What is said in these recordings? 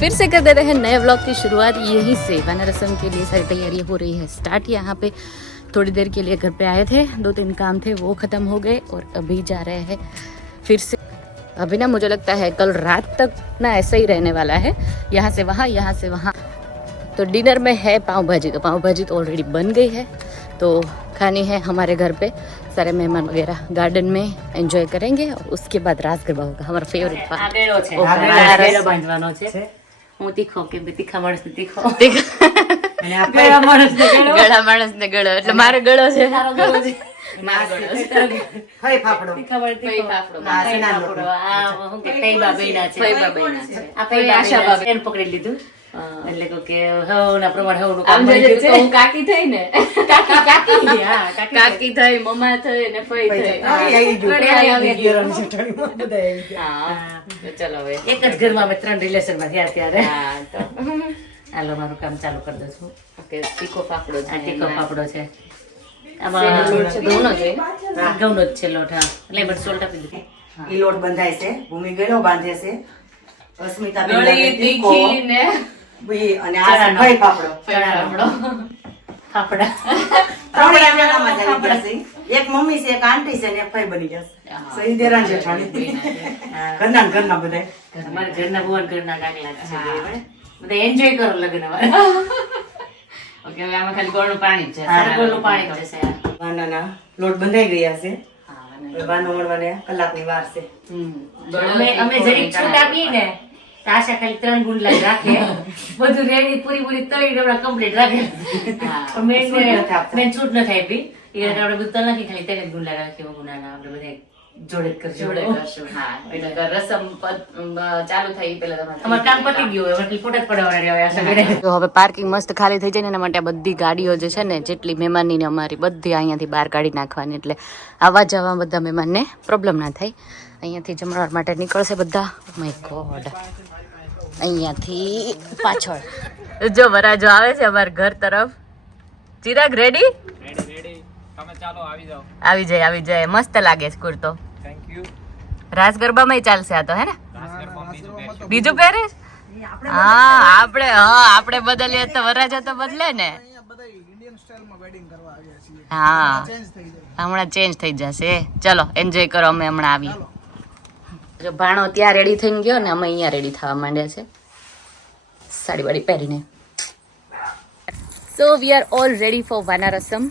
फिर से कर देते हैं नए व्लॉग की शुरुआत यहीं से। वाना रस्म के लिए सारी तैयारी हो रही है स्टार्ट। यहाँ पे थोड़ी देर के लिए घर पे आए थे, 2-3 काम थे वो ख़त्म हो गए और अभी जा रहे हैं फिर से। अभी ना मुझे लगता है कल रात तक ना ऐसा ही रहने वाला है, यहाँ से वहाँ यहाँ से वहाँ। तो डिनर में है पाव भाजी, तो पाव भाजी तो ऑलरेडी बन गई है, तो खानी है हमारे घर पे। सारे मेहमान वगैरह गार्डन में एंजॉय करेंगे और उसके बाद रास गरबा होगा, हमारा फेवरेट पार्ट। હું તીખો કે તીખા માણસ ને તીખો ગળા માણસ ને ગળો એટલે મારો ગળો છે પકડી લીધું એટલે કે હવના પ્રમાણે હવનું કામ હું કાકી થઈ ને કાકી થઈ મમ્મા થઈ ને ફઈ થઈ ચલો હવે એક જ ઘરમાં અમે 3 રિલેશન માં થયા ત્યારે હાલો મારું કામ ચાલુ કરી દઉં છું. ઓકે તીખો ફાફડો છે, તીખો ફાફડો છે આમાં ઘઉંનો છે, ઘઉંનો જ છે લોટ. હા લેમન સોલ્ટ આપી દીધી. ઈ લોટ બંધાય છે, ભૂમિ ગળો બાંધે છે, અસ્મિતા ગળી તીખી ને અને આ ફઈ ફાફડો ફાફડા ત્રણેય આનામાં જ આવી જશે. એક મમ્મી છે, એક આંટી છે ને એક ફઈ બની જશે. સહી દેરાન જેઠાણી ઘરના બધા અમારા ઘરના ભુવન ઘરના કાકલા છે બધા એન્જોય કરો લગ્ન વાળા. ઓકે હવે આમાં ખાલી ગોળનું પાણી જ છે, ગોળનું પાણી જ છે. વાનાના લોટ બંધાઈ ગયા છે, વાનો મળવાને કલાકની વાર છે. અમે જરીક છૂટ આપીએ ને તો આશા ખાલી 3 ગુંડલા રાખે, બધું રેડી પૂરી તળી ડબડા કમ્પ્લીટ રાખે. મેં છૂટ નથી આપી, આપણે બધું તલ નાખી ખાલી 3 ગુંડલા રાખીએ. ગુનાના આપણે બધા જોડે કરશું. હા એટલે રસમ ચાલુ થઈ પેલા તમારે કામ પતી ગયું હોય એટલે ફોટા જ પડવાના. તો હવે પાર્કિંગ મસ્ત ખાલી થઈ જાય ને એના માટે બધી ગાડીઓ જે છે ને જેટલી મહેમાનની ને અમારી બધી અહીંયાથી બહાર કાઢી નાખવાની, એટલે આવવા જવા બધા મહેમાનને પ્રોબ્લેમ ના થાય. અહીંયાથી જમણવાર માટે નીકળશે બધા. માય ગોડ અહીંયાથી પાછળ જો વરાજો આવે છે અમારા ઘર તરફ. ચિરાગ રેડી? આવી જાય મસ્ત લાગે છે કુર્તો. રાસ ગરબામાં ચાલશે આ તો, હે ને? બીજું પહેરે? હા આપણે બદલીએ તો વરાજા તો બદલે ને. હા હમણાં ચેન્જ થઈ જશે. ચલો એન્જોય કરો, અમે હમણાં આવીએ. જો ભાણો ત્યાં રેડી થઈને ગયો ને અમે અહીંયા રેડી થવા માંડ્યા છે સાડી વાડી પહેરીને. So we are all ready for वाना रस्म.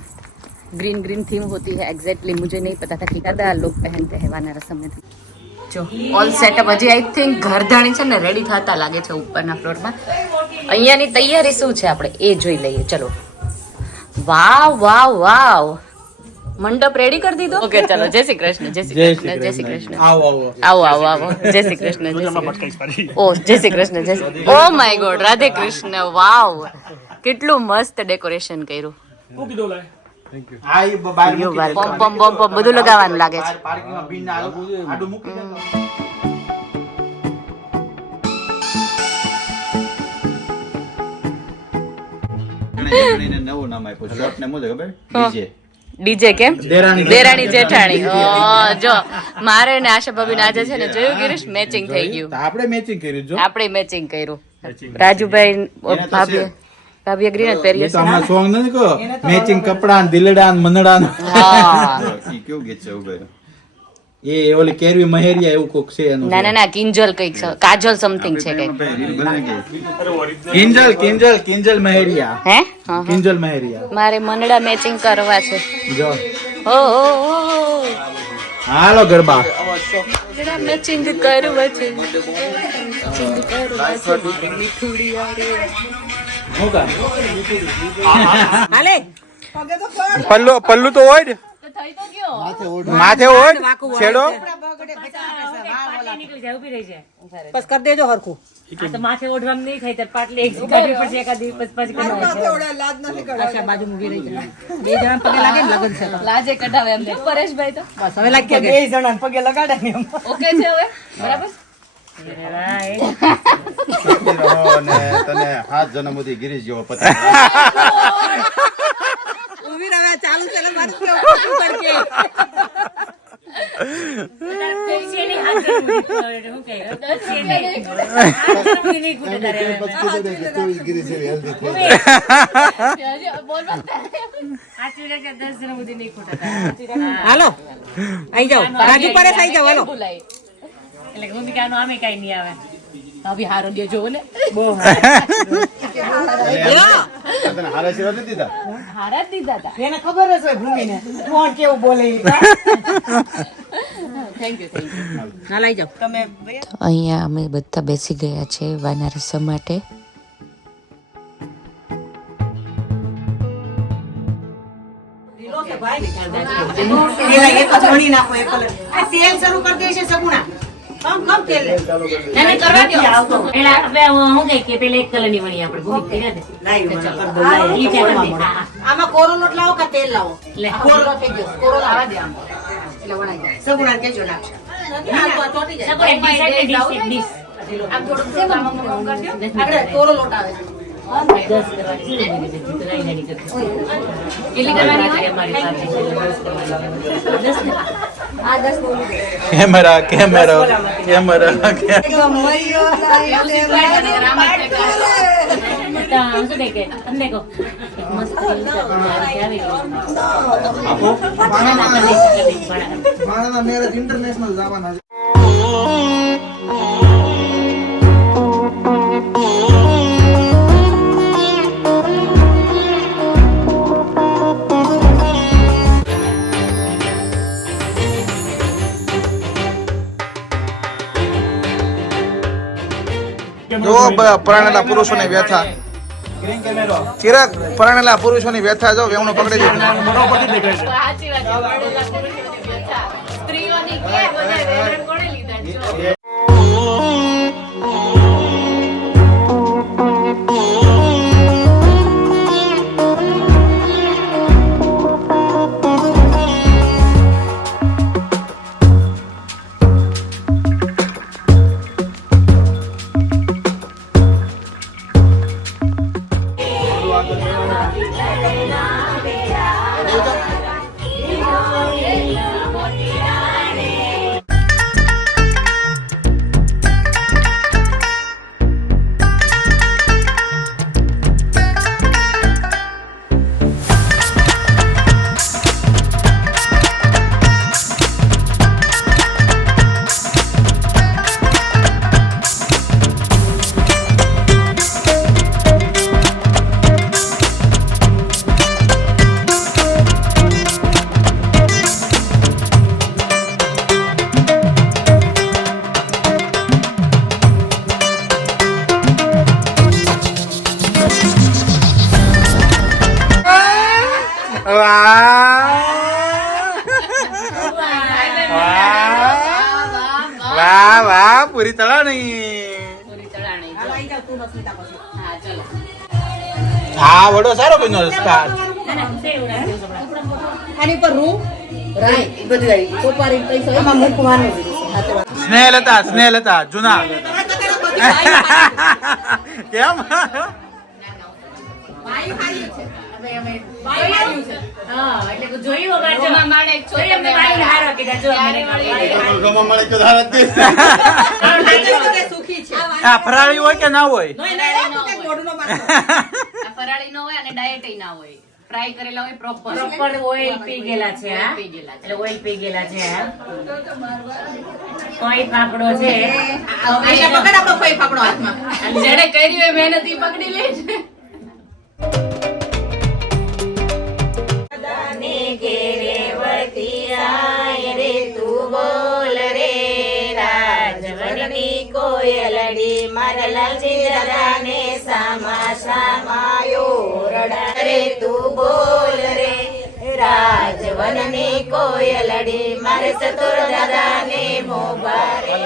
ग्रीन थीम होती है एग्जैक्टली, मुझे नहीं पता था कि ज़्यादा लोग पहनते हैं वाना रस्म में. जो ऑल सेटअप હજી આઈ થિંક ઘરધાણી છે ને રેડી થતા લાગે છે ઉપરના ફ્લોરમાં. અહીંયાની તૈયારી શું છે આપણે એ જોઈ લઈએ. ચલો. વાવ વાવ વાવ, મંડપ રેડી કરી દીધો. ઓકે ચલો, જય શ્રી કૃષ્ણ. જય શ્રી કૃષ્ણ. જય શ્રી કૃષ્ણ. આવો જય શ્રી કૃષ્ણ. ઓ Jay Shri Krishna. Oh my god, Radhe Krishna. Wow કેટલું મસ્ત ડેકોરેશન કર્યું. પંપ બધું લગાવવાનું લાગે છે. ડીજે કેમ? દેરાણી જેઠાણી. જો મારે ને આશા ભાભી ને આજે છે ને જોયું ગિરીશ મેચિંગ થઈ ગયું. આપણે મેચિંગ કર્યું. રાજુભાઈ ભાભી અગ્રી ને પહેરીએ છે. હમણાં સોંગ નથી કહો મેચિંગ કપડા ને દિલડા ને મનડા ને. ઈ કેવું ગીત છે ઉભે? એ ઓલી કેરવી મહેરિયા એવું કોક છે એનું. ના કિંજલ કઈક કાજલ સમથિંગ છે કઈક. કિંજલ મહેરિયા. હે કિંજલ મહેરિયા. મારે મનડા મેચિંગ કરવા છે. જો ઓ હાલો ગરબા મેચિંગ કરવા છે. પલ્લુ તો હોય માથે ઓઢ છેડો બસ કરી દેજો હરખું. આ તો માથે ઓઢવાનું નહીં થાય તો પાટલી એક કાઢવી પડશે એકાદી પછી બાજુ મૂકી રહી છે. 2 જણા પગે લાગે ને લગન છે લાજે કઢાવે એમ પરેશભાઈ તો બસ હવે લાગે 2 જણા પગે લગાડે ને એમ. ઓકે છે હવે બરાબર. તને 7 જન્મ સુધી ગિરીશ જેવો પતિ. ઉભી રહે ચાલુ છે એટલે મારે શેની હાજર સુધી ખવડાવે, શું કહે? શેની હાજર સુધી નહીં ખૂટે તારે હવે. સાચી વાત છે, 10 જણા સુધી નહીં ખૂટે તારે. હાલો આઈ જાઓ રાજુ પરેશ આઈ જાઓ હાલો એટલે ભૂમિકાનું આમે કાંઈ નહીં આવે. અભી હારો દે જો ને બહુ હારા દીધા હતા. એને ખબર જ હોય ભૂમિને કોણ કેવું બોલે ઈ. થેન્ક યુ હાલ આઈ જાઓ તમે તો અહીંયા અમે બધા બેસી ગયા છે વાના રસમ માટે. પેલા એક જ વણી નાખો એક કલર. આ સેલ શરૂ કરી દે છે સગુણા. કમ તેલ લે. એને કરવા દો. પેલા આપણે હું કહે કે પેલા એક કલરની વણી આપણે ભૂમિક કર્યા દે. લાઈ મને કર દો, લાઈ. ઈ પેલા દે. હા, હા. આમાં કોરો લોટ લાવો કે તેલ લાવો? લે. કોરો થઈ ગયો કોરો લાવા દે આમ એટલે વણાઈ જાય. સગુણા કેજો નાખશે. સગો એક ડીશ આપી, ડીશ, એક ડીશ. આમ થોડું છે મામા મોમ કરજો આગળ કોરો લોટ આવે છે. 10 કરવાની છે ને, બીજી તો લઈ લેની કરજો. કેટલી કરવાની હોય? અમારી પાસે છે, 10 કરવાની. 10 ને? આ 10 બોલું છે. કેમેરા કેમેરા કેમેરા શું કહે કે તમને કહો એક મસ્ત રીલ છે, આવી ગઈ. ના, ના, કરી દઈશ, ભણા. ઇન્ટરનેશનલ જવાના છે. જો પરણેલા પુરુષોની વ્યથા ચિરાગ પરણેલા પુરુષોની વ્યથા જો વેવણું પકડી દીધું. સાચી વાત છે પડેલા પુરુષોની વ્યથા. સ્ત્રીઓની કે બધા વેરણ કોણે લીધા જો. વાહ વાહ પૂરી તળા નહીં. પૂરી ચડાણી જો. હા ચલો હા વડો સારો કોઈનો સ્ટાર્ટ. આની પર રૂ રાઈ ઈ બધું આવી ગયું. સોપારી પૈસો આમાં મૂકવાનું જ છે. સ્નેહ લતા જૂના કેમ હા, એટલે જોયું અમારે જો. રોમા માણે એક જોયું અમને બાઈને હારો કીધા, જો અમને સુખી છે. આ ફરાળી હોય કે ના હોય? આ ફરાળી નો હોય અને ડાયટ ના હોય. ફ્રાય કરેલા હોય પ્રોપર. પ્રોપર ઓઇલ પી ગયેલા છે, હા? પી ગયેલા છે. એટલે ઓઇલ પી ગયેલા છે, હા? કોઈ પાપડો છે. પકડ આપણો કોઈ પકડો હાથમાં. જેને કર્યું એ મહેનત ઈ પકડી લે છે. કોયલડી મારા લાલજી દાદાને સામા સામાયો રડા રે તું બોલ રે રાજવનની કોયલડી મારે સતુર દાદાને મોબારે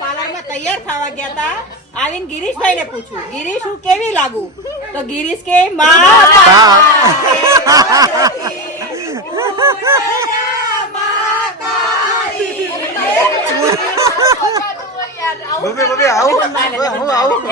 પાર્લરમાં તૈયાર થવા ગયા હતા. આવીને ગિરીશભાઈ ને પૂછ્યું ગિરીશ હું કેવી લાગુ તો ગિરીશ કે બબે આવું હું આવું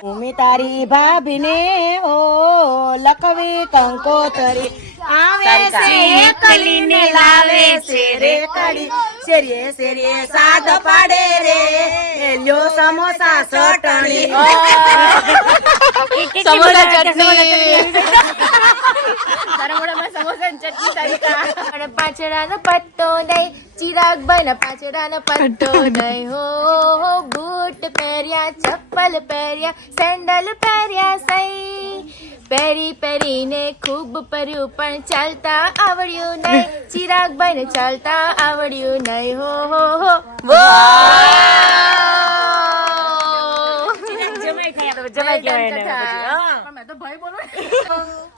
ભૂમિ તારી ભાભીને ઓ લખવી કંકોતરી આવે છે કલીને લાવે છે રે કડી શેરીએ શેરીએ સાદ પાડે રે લ્યો સમોસા ચટણી સમોસા ચટણી પાછળનો પટ્ટો નહીં ચિરાગભાઈ પાછળનો પટ્ટો નહીં હો બૂટ પહેર્યા ચપ્પલ પહેર્યા સેન્ડલ પહેર્યા સહી પહેરી પહેરીને ખૂબ પહેર્યું પણ ચાલતા આવડ્યું નહીં ચિરાગભાઈ ને ચાલતા આવડ્યું નહીં હો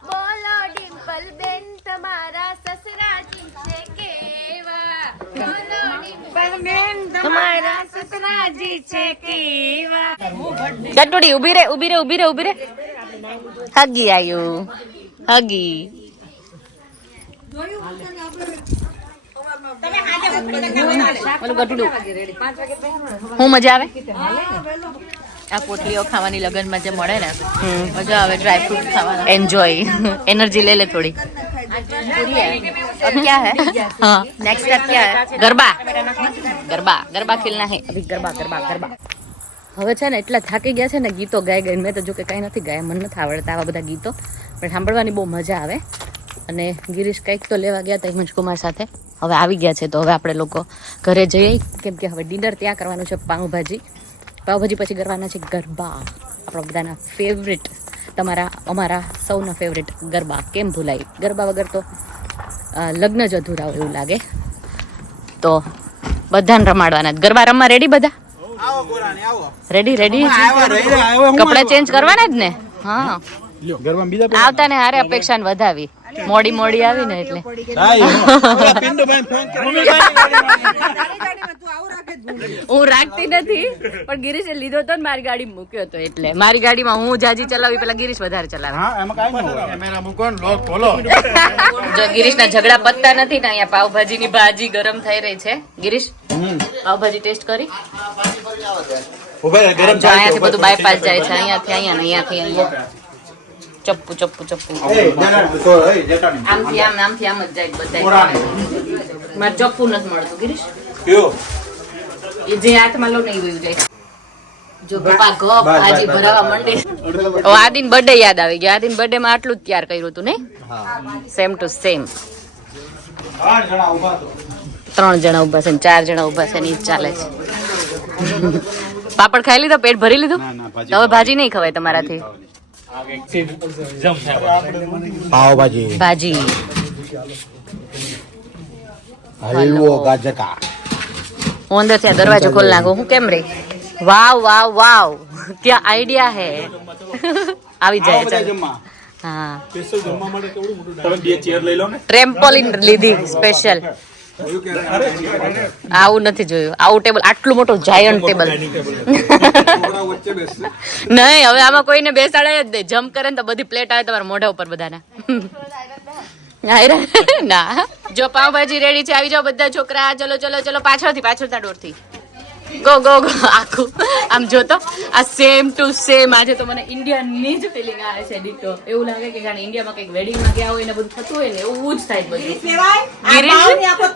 બોલો ડિમ્પલ બેન તમારા સસરા છે કેવા બોલો ડિમ્પલ બેન તમારા સસરાજી છે કેવા ચટુડી ઉભી રે હગી આવ્યું હગી બોલો ગટુડું હું મજા આવે આ પોટલીઓ ખાવાની લગનમાં જે મળે ને મજા આવે ડ્રાયફ્રૂટ ખાવાના એન્જોય एनर्जी ले ले थोड़ी अब क्या है हाँ नेक्स्ट स्टेप क्या है गरबा गरबा गरबा खेलना है अभी गरबा गरबा गरबा હવે છે ને એટલા થાકી ગયા છે ને ગીતો ગાઈ ગઈ મેં તો જો કે કંઈ નથી ગાયા મને નથી આવડતા આવા બધા ગીતો પણ સાંભળવાની બહુ મજા આવે અને ગિરીશ કંઈક તો લેવા ગયા હતા હિમાંશકુમાર સાથે હવે આવી ગયા છે તો હવે આપણે લોકો ઘરે જઈએ કેમ કે હવે ડિનર ત્યાં કરવાનું છે પાઉંભાજી પછી કરવાના છે ગરબા આપણા બધાના ફેવરેટ અમારા સૌના ફેવરેટ ગરબા કેમ ભૂલાય ગરબા વગર તો લગ્ન જ અધૂરા હોય એવું લાગે તો બધાને રમાડવાના ગરબા રમવા રેડી બધા રેડી કપડા ચેન્જ કરવાના જ ને હા આવતા ને હારે અપેક્ષા ને વધાવી મોડી આવી ને એટલે હું રાખતી નથી પણ ગિરીશે લીધો તો ને મારી ગાડી મૂક્યો હતો એટલે મારી ગાડીમાં હું જાજી ચલાવી પેલા ગિરીશ વધારે ચલાવે જો ગિરીશ ના ઝઘડા પત્તા નથી ને અહીંયા પાવભાજી ની ભાજી ગરમ થઈ રહી છે ગિરીશ પાવભાજી ટેસ્ટ કરી અહીંયાથી બધું બાયપાસ જાય છે અહીંયાથી અહીંયા ચપ્પુ આમથી આમ જ જાય બધા મારે ચપ્પુ નથી મળતું ગિરીશ એ જે હાથમાં લો નહીં વયું જાય જો ગપા ગપ ભાજી ભરાવા માંડે આદિન બર્થડે યાદ આવી ગયો આદિન બર્થડે માં આટલું જ તૈયાર કર્યું હતું ને સેમ ટુ સેમ 3 જણા ઉભા છે 4 જણા ઉભા છે ને ઈ ચાલે છે પાપડ ખાઈ લીધો પેટ ભરી લીધું હવે ભાજી નહીં ખવાય તમારાથી ભાજી હું અંદર ત્યાં દરવાજો ખોલ નાખું હું કેમ રે વાવ क्या आइडिया है આવી જાય ચાલ હા ટ્રેમ્પોલિન લીધી સ્પેશિયલ આવું નથી જોયું આવું ટેબલ આટલું મોટું જાયન્ટ ટેબલ નહીં હવે આમાં કોઈને બેસાડાય જ નહીં જમ્પ કરે ને તો બધી પ્લેટ આવે તમારા મોઢા ઉપર બધાના ના જો પાવભાજી રેડી છે આવી જાઓ બધા છોકરા ચલો પાછળથી ડોરથી ગો ગો ગો આખું આમ જોતો આ સેમ ટુ સેમ. આજે તો મને ઇન્ડિયાની જ ફિલિંગ આવે છે ડીટો. એવું લાગે કે જાણે ઇન્ડિયામાં કંઈક વેડિંગમાં ગયા હોય ને બધું થતું હોય ને એવું જ થાય બધું.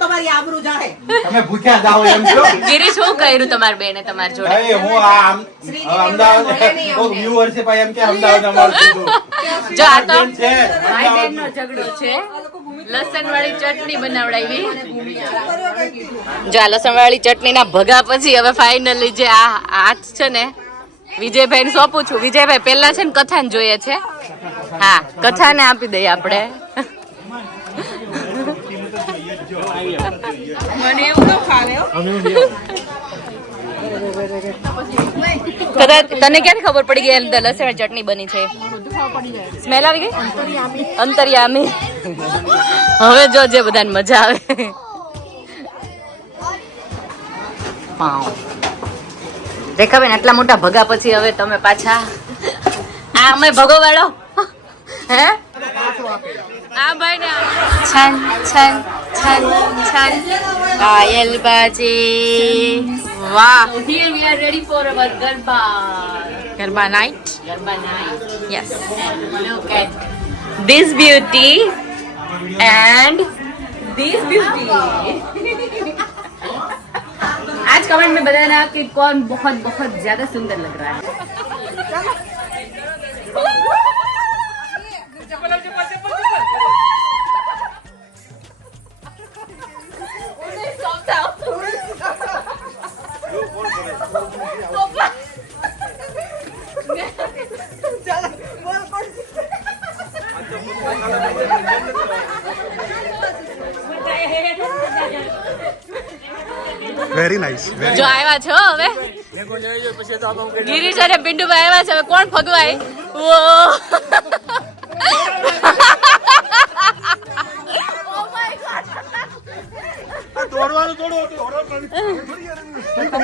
તમારી આબરૂ જાહે. તમે ભૂખ્યા જાઓ એમ છો. ગિરીશ શું કર્યું તમારી બેને તમારી જોડે? અરે હું આ અમદાવાદ કોક viewer છે ભાઈ એમ કે અમદાવાદ અમારું કીધું. જો આ તો છે ભાઈ બહેનનો ઝઘડો છે. લસણ વાળી ચટણી બનાવડાવી. જો આ લસણ વાળી ચટણી ના ભગા પછી હવે ફાઇનલી જે આ છે ને વિજયભાઈ ને સોંપું છું. વિજયભાઈ પેલા છે ને કથાને જોઈએ છે. હા કથાને આપી દઈએ આપણે. મને એવું તો ફાવે હો. કદાચ તને ક્યારે ખબર પડી ગઈ લસણ ચટણી બની છે? સ્મેલ આવી ગઈ અંતરિયામી. હવે જો જે બધાને મજા આવે. રેખાબેન આટલા મોટા ભગા પછી હવે તમે પાછા આ અમે ભગો વાળો હે આ ભાઈ ને છન છન છન છન પાયલ બાજી. વાહ, here we are ready for our garba night. Yes, look at this beauty and this beauty. आज कमेंट में बताना कि कौन बहुत बहुत ज्यादा सुंदर लग रहा है. Very nice. જો આવ્યા છો હવે ગિરીશ અને પિન્ટુભાઈ આવ્યા છે. હવે કોણ ફગવાય?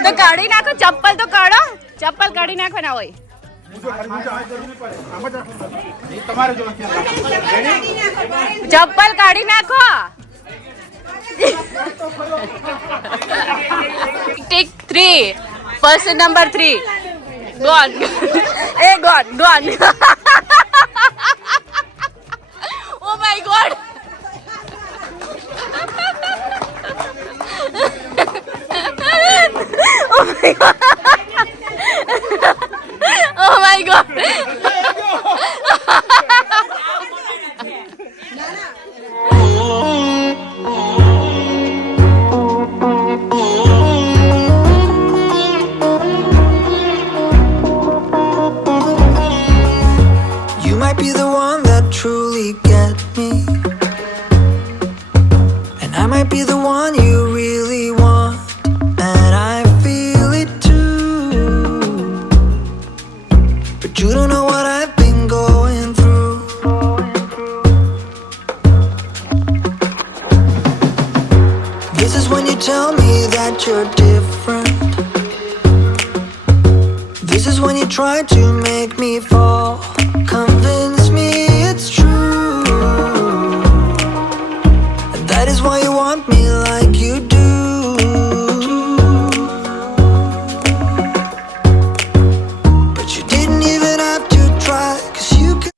તો કાઢી નાખો ચપ્પલ. તો કાઢો ચપ્પલ, કાઢી નાખો ના હોય. ચપ્પલ કાઢી નાખો. Tick 3 person number 3 gone. Hey, gone. Oh my god. Oh my god. Oh my god. You might be the one that truly get me, and I might be the one you really want, and I feel it too. But you don't know what I've been going through. This is when you tell me that you're different. This is when you try to make me fall. Convince me it's true. And that is why you want me like you do. But you didn't even have to try, 'cause you could.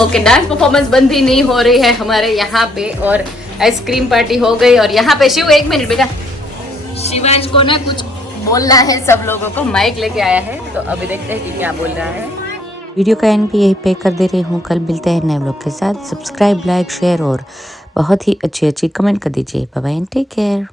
Okay, dance performance बंद ही नहीं हो रही है हमारे यहाँ पे और ice cream party हो गई। और यहाँ पे शिव, 1 मिनट बेटा, शिवांश को ना कुछ बोलना है सब लोगों को, माइक लेके आया है, तो अभी देखते हैं कि क्या बोल रहा है। वीडियो का एंड भी यही पे कर दे रही हूँ। कल मिलते हैं नए व्लॉग के साथ। सब्सक्राइब, लाइक, शेयर और बहुत ही अच्छी अच्छी कमेंट कर दीजिए। Bye bye and take care.